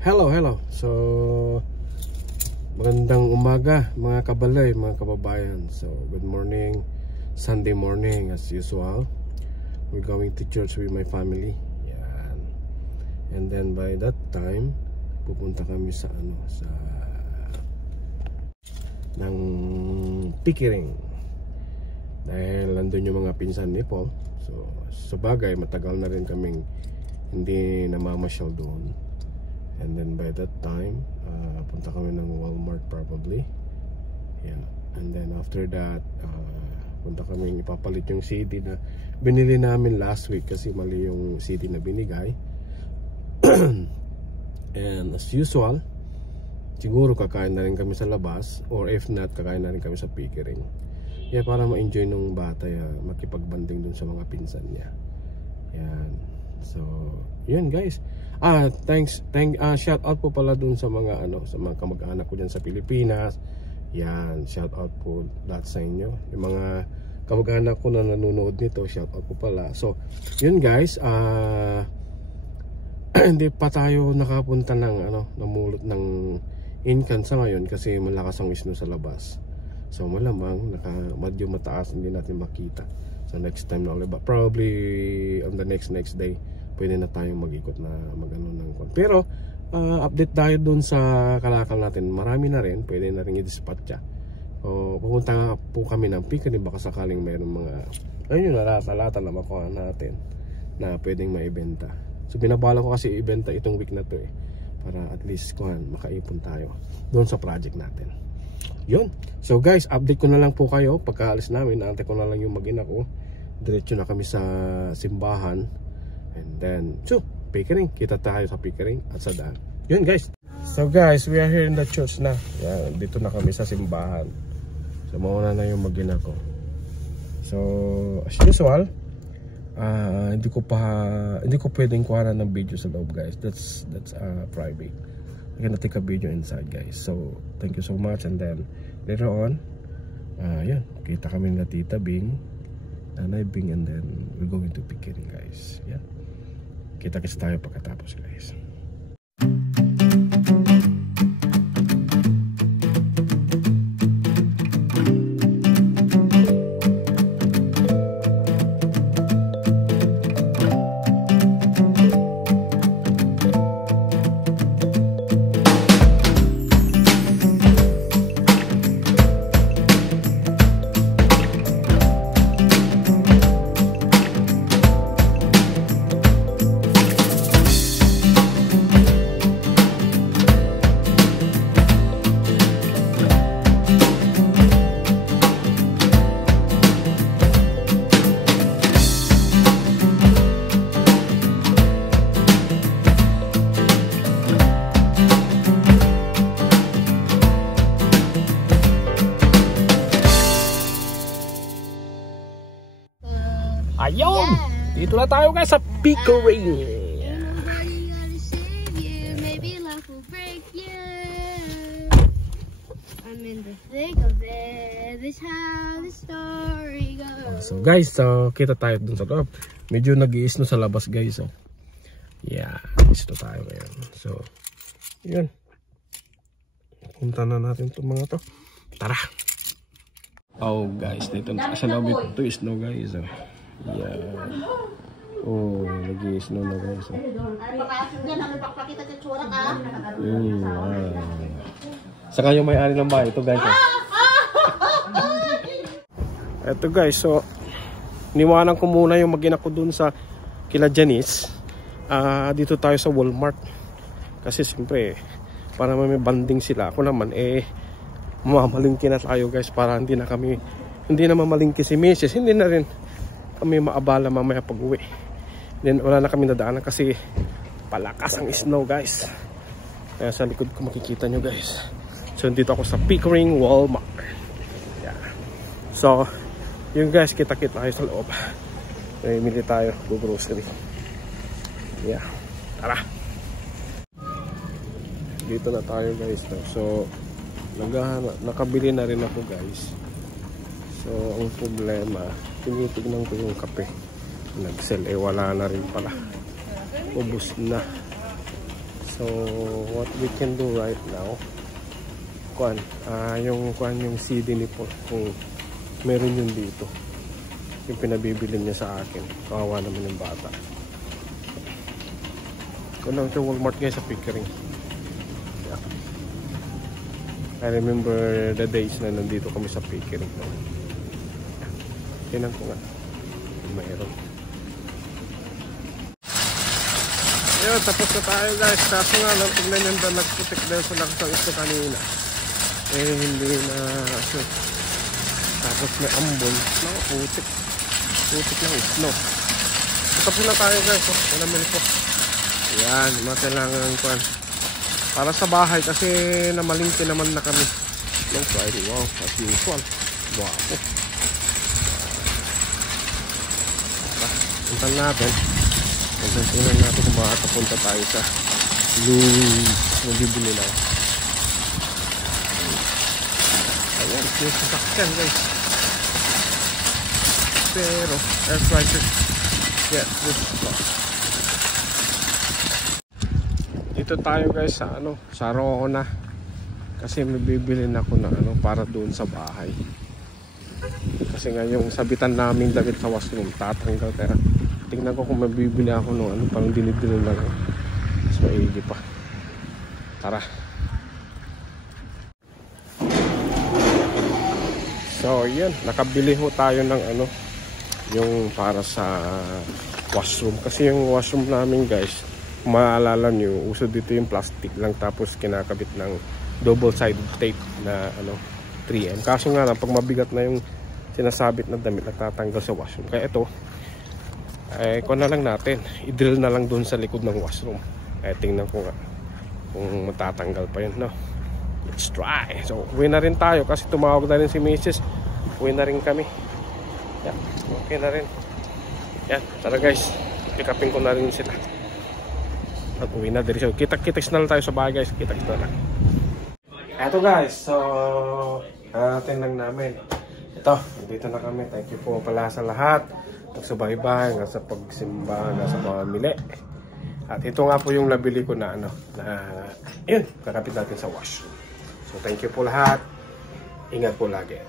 Hello. So, magandang umaga mga kabalay, mga kababayan. So, good morning, Sunday morning as usual. We're going to church with my family. Yan. And then by that time, pupunta kami sa ng Pickering. Dahil nandun yung mga pinsan ni Paul. So, sabagay, matagal na rin kaming hindi namamasyal doon. And then by that time, punta kami ng Walmart probably. Yeah. And then after that, punta kami ipapalit yung CD na binili namin last week kasi mali yung CD na binigay. And as usual, siguro kakain na rin kami sa labas, or if not, kakain na rin kami sa Pickering. Yeah, para ma-enjoy nung bata, makipagbanding dun sa mga pinsan niya. Yan. So, yun guys. Shout out po pala dun sa mga sa mga kamag-anak ko diyan sa Pilipinas. Yan, shout out po lahat sa inyo. Yung mga kamag-anak ko na nanonood nito, shout out po pala. So, yun guys, hindi pa tayo nakapunta ng namulot ng incan sa ngayon kasi malakas ang snow sa labas. So, malamang medyo mataas, hindi natin makita. So, next time na ulit, but probably on the next day pwede na tayong mag-ikot na ng kon. Pero update tayo dun sa kalakal natin. Marami na rin, pwede na rin i-dispatcha. Pupunta po kami ng Pickering, baka sakaling mayroong mga ayun yung lata na makuha natin na pwedeng maibenta. So binabala ko kasi ibenta itong week na to para at least makaipon tayo doon sa project natin. Yun. So guys, update ko na lang po kayo pagkaalis namin. Naantay ko na lang yung mag-ina ko. Diretso na kami sa simbahan. And then, Pickering. Kita tayo sa Pickering at sa daan. Yun guys. So guys, we are here in the church na. Yan, dito na kami sa simbahan. So mauna na yung mag-ina ko. So, as usual, hindi ko pwedeng kuhanan ng video sa loob guys. That's private. I'm gonna take a video inside guys. So, thank you so much. And then, later on, yan, kita kami na Tita Bing, Nanay Bing, and then we're going to Pickering guys. Yeah. Kita-kits tayo pagkatapos guys. Ayun! Dito na tayo guys sa Pickering. So guys, kita tayo dun sa loob. Medyo nag-i-snow sa labas guys. Yeah, dito tayo ngayon. So, yun. Punta na natin itong mga to. Tara! Oh guys, dito na sa loob ito is snow guys. Yeah. Oh, nag-i-snow na guys. Saka yung may-ari ng bahay ito guys. Ito guys, so niwanan ko muna yung mag-ina ko dun sa kila Janice. Dito tayo sa Walmart. Kasi siyempre para may banding sila. Ako naman mamamalingki na tayo guys para hindi na mamalingki si Mrs. Hindi na rin kami maabala mamaya pag uwi. Then wala na kami nadaanan kasi palakas ang snow guys. Kaya sa likod ko makikita nyo guys. So dito ako sa Pickering Walmart. Yeah. So yun guys, kita-kita tayo sa loob. Mili tayo, go grocery. Yeah. Tara. Dito na tayo guys. So nakabili na rin ako guys. So ang problema, tinitignan ko yung kape. Nag-sell wala na rin pala. Ubus na. So So what we can do right now, yung CD ni Paul, kung meron yun dito, yung pinabibili niya sa akin. Kawawa naman yung bata. Kung lang sa Walmart guys, sa Pickering. Yeah. I remember the days na nandito kami sa Pickering. Tinan ko nga. Mayroon. Yun, tapos na tayo guys. Kaso nga, tignan nyo doon, nagputik dahil sa lakas ng ito kanina. Eh, hindi na sure. Tapos may ambon. Nakaputik. Putik ng snow. Tapos na tayo guys. Malamil po. Yan, mga kailangan para sa bahay kasi namalingki naman na kami ng Friday. Wow, as usual. Guwapo. Puntan natin. Tingnan natin kung makakapunta tayo sa Louis. Magbibili lang. Ayan, yung sasakyan guys. Pero, air prices get this stuff. Dito tayo guys sa sa Roona. Kasi may bibilin ako na para doon sa bahay. Kasi nga yung sabitan namin damit sa washroom tatanggal, kaya tingnan ko kung mabibili ako parang dinidilo lang. Mas maigi pa. Tara. So yan, nakabili ho tayo ng yung para sa washroom. Kasi yung washroom namin guys, kung maalala nyo, uso dito yung plastic lang tapos kinakabit ng double-sided tape na 3M. Kaso nga lang, pag mabigat na yung sinasabit na damit, nagtatanggal sa washroom. Kaya ito, kung na lang natin, i-drill na lang dun sa likod ng washroom. Tingnan ko nga kung matatanggal pa yun, no? Let's try. So, uwi na rin tayo kasi tumawag na rin si Mrs. Uwi na rin kami. Yan, okay na rin. Yan, tara guys, pick upin ko na rin sila. At uwi na din. So, kita-kits na lang tayo sa bahay guys. Kita-kits na lang. Eto guys, so atin lang namin. Ito, dito na kami. Thank you po pala sa lahat. Nagsubaybay, hanggang sa pagsimba, hanggang sa pamamili. At ito nga po yung nabili ko na yun, kakapit natin sa washroom. So thank you po lahat. Ingat po lagi.